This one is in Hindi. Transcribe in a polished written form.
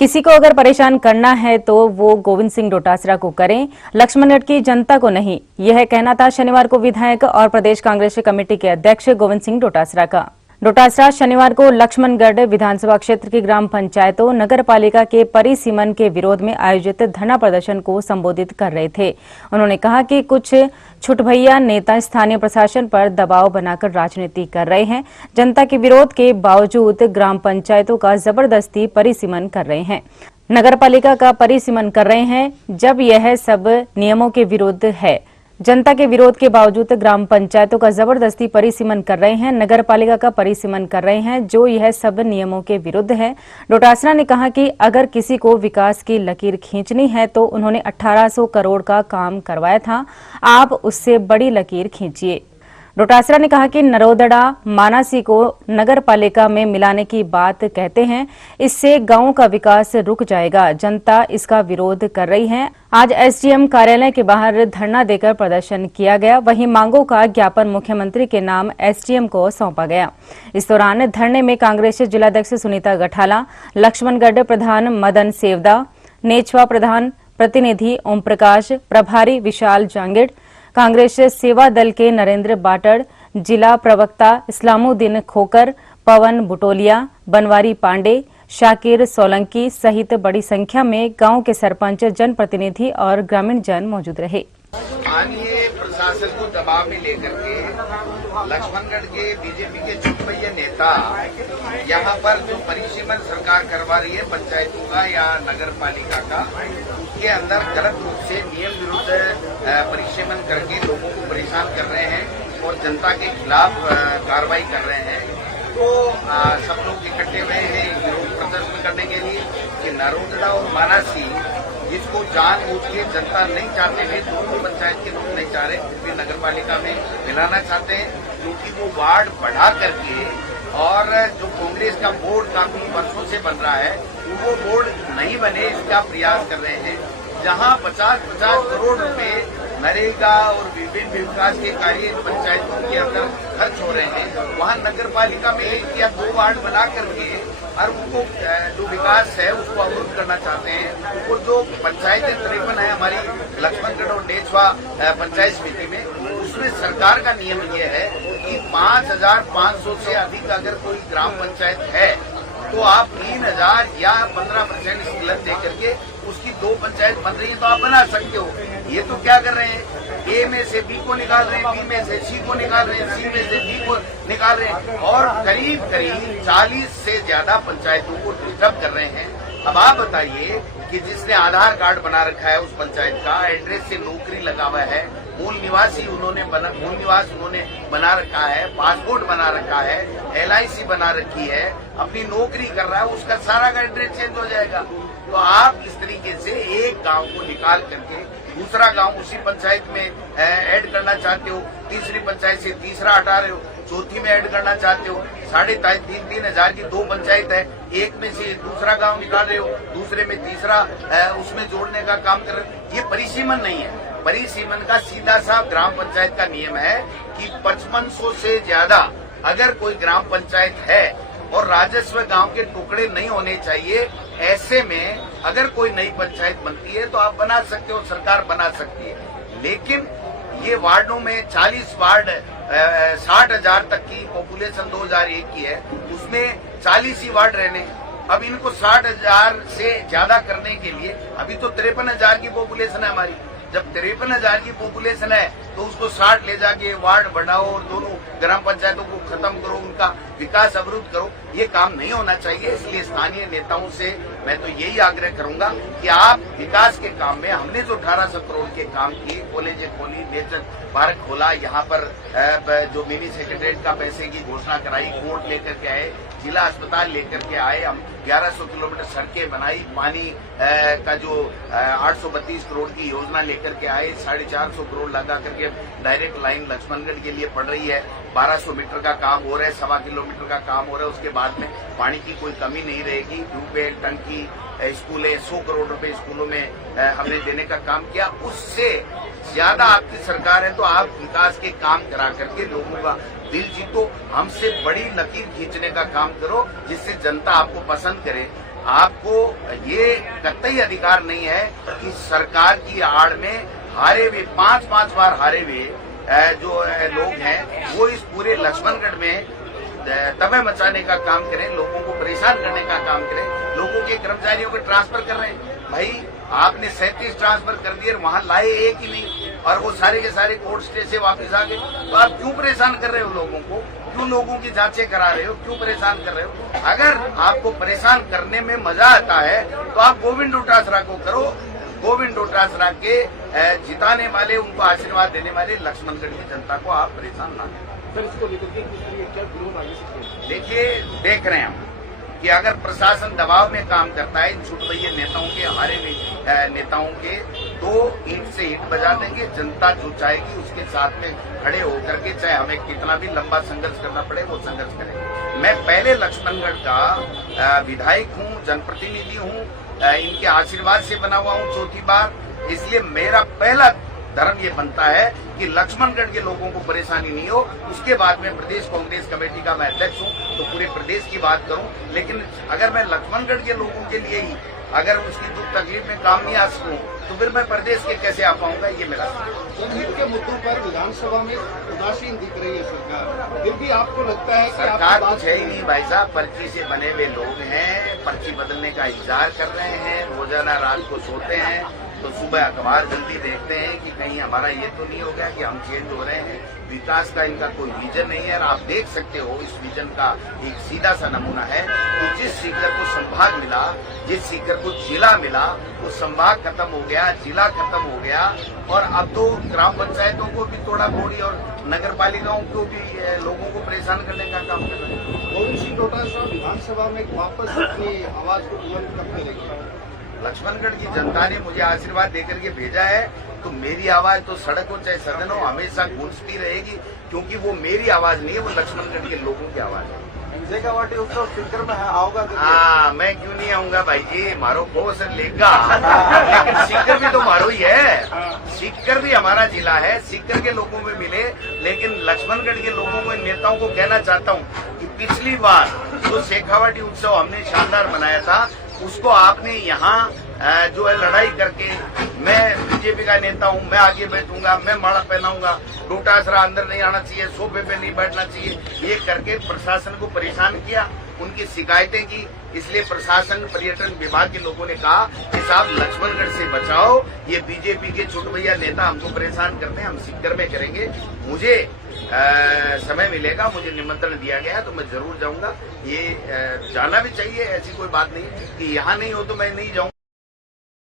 किसी को अगर परेशान करना है तो वो गोविंद सिंह डोटासरा को करें, लक्ष्मणगढ़ की जनता को नहीं। यह कहना था शनिवार को विधायक और प्रदेश कांग्रेस कमेटी के अध्यक्ष गोविंद सिंह डोटासरा का। डोटासरा शनिवार को लक्ष्मणगढ़ विधानसभा क्षेत्र की ग्राम पंचायतों नगर पालिका के परिसीमन के विरोध में आयोजित धरना प्रदर्शन को संबोधित कर रहे थे। उन्होंने कहा कि कुछ छुटभैया नेता स्थानीय प्रशासन पर दबाव बनाकर राजनीति कर रहे हैं। जनता के विरोध के बावजूद ग्राम पंचायतों का जबरदस्ती परिसीमन कर रहे हैं, नगर पालिका का परिसीमन कर रहे हैं, जब यह सब नियमों के विरुद्ध है। जनता के विरोध के बावजूद ग्राम पंचायतों का जबरदस्ती परिसीमन कर रहे हैं, नगर पालिका का परिसीमन कर रहे हैं, जो यह सब नियमों के विरुद्ध है। डोटासरा ने कहा कि अगर किसी को विकास की लकीर खींचनी है तो उन्होंने 1800 करोड़ का काम करवाया था, आप उससे बड़ी लकीर खींचिए। डोटासरा ने कहा कि नरोदड़ा मानासी को नगर पालिका में मिलाने की बात कहते हैं, इससे गांवों का विकास रुक जाएगा। जनता इसका विरोध कर रही है। आज एसडीएम कार्यालय के बाहर धरना देकर प्रदर्शन किया गया। वहीं मांगों का ज्ञापन मुख्यमंत्री के नाम एसडीएम को सौंपा गया। इस दौरान धरने में कांग्रेस जिलाध्यक्ष सुनीता गठाला, लक्ष्मणगढ़ प्रधान मदन सेवदा, नेछवा प्रधान प्रतिनिधि ओम प्रकाश, प्रभारी विशाल जांगिड़, कांग्रेस सेवा दल के नरेंद्र बाटड़, जिला प्रवक्ता इस्लामुद्दीन खोकर, पवन बुटोलिया, बनवारी पांडे, शाकिर सोलंकी सहित बड़ी संख्या में गांव के सरपंच, जनप्रतिनिधि और ग्रामीण जन मौजूद रहे। स्थानीय प्रशासन को दबाव में लेकर के लक्ष्मणगढ़ के बीजेपी के छुटभैया नेता यहाँ पर जो परिसीमन सरकार करवा रही है पंचायतों का या नगर पालिका का, उसके अंदर गलत रूप से नियम विरुद्ध परिसीमन करके लोगों को परेशान कर रहे हैं और जनता के खिलाफ कार्रवाई कर रहे हैं। तो सब लोग इकट्ठे हुए हैं विरोध प्रदर्शन करने के लिए कि नरोदड़ा और मानासी जिसको जानबूझ के जनता नहीं चाहते हुए, दोनों पंचायत के लोग नहीं चाह रहे, फिर नगर पालिका में मिलाना चाहते हैं, क्योंकि वो वार्ड बढ़ा करके और जो कांग्रेस का बोर्ड काफी वर्षों से बन रहा है वो बोर्ड नहीं बने इसका प्रयास कर रहे हैं। जहां 50-50 करोड़ रुपए नरेगा और विभिन्न विकास के कार्य पंचायतों के अंदर खर्च हो रहे हैं, वहां नगर पालिका में 1 या 2 वार्ड बना करके और उनको जो विकास है उसको अवरुद्ध करना चाहते हैं। और जो पंचायतें 53 है हमारी लक्ष्मणगढ़ और नेछवा पंचायत समिति में, उसमें सरकार का नियम ये है कि 5500 से अधिक अगर कोई ग्राम पंचायत है तो आप 3000 या 15% स्कीलत दे करके उसकी 2 पंचायत बन रही है तो आप बना सकते हो। ये तो क्या कर रहे हैं, ए में से बी को निकाल रहे हैं, बी में से सी को निकाल रहे हैं, सी में से डी को निकाल रहे हैं और करीब 40 से ज्यादा पंचायतों को डिस्टर्ब कर रहे हैं। अब आप बताइए कि जिसने आधार कार्ड बना रखा है उस पंचायत का, एड्रेस से नौकरी लगा हुआ है, मूल निवास उन्होंने बना रखा है, पासपोर्ट बना रखा है, LIC बना रखी है, अपनी नौकरी कर रहा है, उसका सारा का एड्रेस चेंज हो जाएगा। तो आप इस तरीके से एक गांव को निकाल करके दूसरा गांव उसी पंचायत में ऐड करना चाहते हो, तीसरी पंचायत से तीसरा हटा रहे हो, चौथी में ऐड करना चाहते हो। 3,500 हजार की 2 पंचायत है, एक में से दूसरा गांव निकाल रहे हो, दूसरे में तीसरा उसमें जोड़ने का काम कर रहे हो। ये परिसीमन नहीं है। परिसीमन का सीधा सा ग्राम पंचायत का नियम है कि 5500 से ज्यादा अगर कोई ग्राम पंचायत है और राजस्व गांव के टुकड़े नहीं होने चाहिए, ऐसे में अगर कोई नई पंचायत बनती है तो आप बना सकते हो, सरकार बना सकती है। लेकिन ये वार्डों में 40 वार्ड 60,000 तक की पॉपुलेशन 2001 की है, उसमें 40 ही वार्ड रहने। अब इनको 60,000 से ज्यादा करने के लिए अभी तो 53,000 की पॉपुलेशन है हमारी। जब 53,000 की पॉपुलेशन है तो उसको 60 ले जाके वार्ड बढ़ाओ और दोनों ग्राम पंचायतों को खत्म करो, उनका विकास अवरुद्ध करो, ये काम नहीं होना चाहिए। इसलिए स्थानीय नेताओं से मैं तो यही आग्रह करूंगा कि आप विकास के काम में, हमने जो 1800 करोड़ के काम किए, कॉलेजें खोली, नेचर पार्क खोला, यहाँ पर जो मिनी सेक्रेटरीट का पैसे की घोषणा कराई, कोर्ट लेकर के आए, जिला अस्पताल लेकर के आए, हम 1100 किलोमीटर सड़कें बनाई, पानी का जो 832 करोड़ की योजना लेकर के आए, 450 करोड़ लगा करके डायरेक्ट लाइन लक्ष्मणगढ़ के लिए पड़ रही है, 1200 मीटर का काम हो रहा है, 1.25 किलोमीटर का काम हो रहा है। उसके बाद में पानी की कोई कमी नहीं रहेगी। ट्यूबवेल, टंकी, स्कूलें, 100 करोड़ रुपए स्कूलों में हमने देने का काम किया। उससे ज्यादा आपकी सरकार है तो आप विकास के काम करा करके लोगों का दिल जीतो, हमसे बड़ी लकीर खींचने का काम करो जिससे जनता आपको पसंद करे। आपको ये कतई अधिकार नहीं है कि सरकार की आड़ में हारे हुए 5-5 बार हारे हुए जो लोग हैं वो इस पूरे लक्ष्मणगढ़ में तबाह मचाने का काम करें, लोगों को परेशान करने का काम करें, लोगों के कर्मचारियों को ट्रांसफर कर रहे हैं। भाई आपने 37 ट्रांसफर कर दिए, वहां लाए एक ही नहीं, और वो सारे के सारे कोर्ट स्टे से वापस आ गए। तो आप क्यों परेशान कर रहे हो लोगों को? क्यों लोगों की जांचें करा रहे हो? क्यों परेशान कर रहे हो? अगर आपको परेशान करने में मजा आता है तो आप गोविंद डोटासरा को करो। गोविंद डोटासरा के जिताने वाले, उनको आशीर्वाद देने वाले लक्ष्मणगढ़ की जनता को आप परेशान ना करें। इसको लेकर के क्या विरोध आगे से? देखिए, देख रहे हैं हम कि अगर प्रशासन दबाव में काम करता है इन छुटभैया नेताओं के, हारे हुए नेताओं के, तो ईंट से ईंट बजा देंगे। जनता जो चाहेगी उसके साथ में खड़े होकर के, चाहे हमें कितना भी लंबा संघर्ष करना पड़े, वो संघर्ष करेंगे। मैं पहले लक्ष्मणगढ़ का विधायक हूँ, जनप्रतिनिधि हूँ, इनके आशीर्वाद से बना हुआ हूँ चौथी बार। इसलिए मेरा पहला धर्म ये बनता है कि लक्ष्मणगढ़ के लोगों को परेशानी नहीं हो। उसके बाद में प्रदेश कांग्रेस कमेटी का मैं अध्यक्ष हूँ तो पूरे प्रदेश की बात करूँ, लेकिन अगर मैं लक्ष्मणगढ़ के लोगों के लिए ही अगर उसकी दुख तकलीफ में काम नहीं आ सकूं तो फिर मैं प्रदेश के कैसे आ पाऊंगा? ये मेरा जनहित के मुद्दों पर विधानसभा में उदासीन दिख रही है सरकार, फिर भी आपको लगता है कि सरकार कुछ है ही नहीं भाई साहब। पर्ची से बने हुए लोग हैं, पर्ची बदलने का इंतजार कर रहे हैं, रोजाना रात को सोते हैं तो सुबह अखबार जल्दी देखते हैं कि कहीं हमारा ये तो नहीं हो गया कि हम चेंज हो रहे हैं। विकास का इनका कोई विजन नहीं है। और आप देख सकते हो इस विजन का एक सीधा सा नमूना है कि जिस सीकर को संभाग मिला, जिस सीकर को जिला मिला, वो संभाग खत्म हो गया, जिला खत्म हो गया, और अब तो ग्राम पंचायतों को भी तोड़ा फोड़ी और नगर पालिकाओं को भी लोगों को परेशान करने का काम कर रहे हैं। गोविंद सिंह डोटासरा विधानसभा में वापस अपनी आवाज को बुलंद करने लगे। लक्ष्मणगढ़ की जनता ने मुझे आशीर्वाद देकर के भेजा है, तो मेरी आवाज तो सड़क हो चाहे सदन हो हमेशा गूंजती रहेगी, क्योंकि वो मेरी आवाज नहीं है, वो लक्ष्मणगढ़ के लोगों की आवाज है। विजय कावाटी उत्सव सीकर में आओगा? हाँ, मैं क्यों नहीं आऊंगा भाई जी, मारो को सर लेगा। लेकिन सीकर भी तो मारो ही है, सीकर भी हमारा जिला है, सीकर के लोगों में मिले। लेकिन लक्ष्मणगढ़ के लोगों को, नेताओं को कहना चाहता हूँ कि पिछली बार जो शेखावाटी उत्सव हमने शानदार बनाया था, उसको आपने यहाँ जो है लड़ाई करके, मैं बीजेपी का नेता हूँ, मैं आगे बैठूंगा, मैं माला पहनाऊंगा, डोटासरा अंदर नहीं आना चाहिए, सोफे पे नहीं बैठना चाहिए, ये करके प्रशासन को परेशान किया, उनकी शिकायतें की। इसलिए प्रशासन, पर्यटन विभाग के लोगों ने कहा कि साहब लक्ष्मणगढ़ से बचाओ, ये बीजेपी के छुटभैया नेता हमको परेशान करते हैं, हम सीकर में करेंगे। मुझे समय मिलेगा, मुझे निमंत्रण दिया गया तो मैं जरूर जाऊंगा। ये जाना भी चाहिए, ऐसी कोई बात नहीं कि यहाँ नहीं हो तो मैं नहीं जाऊंगा।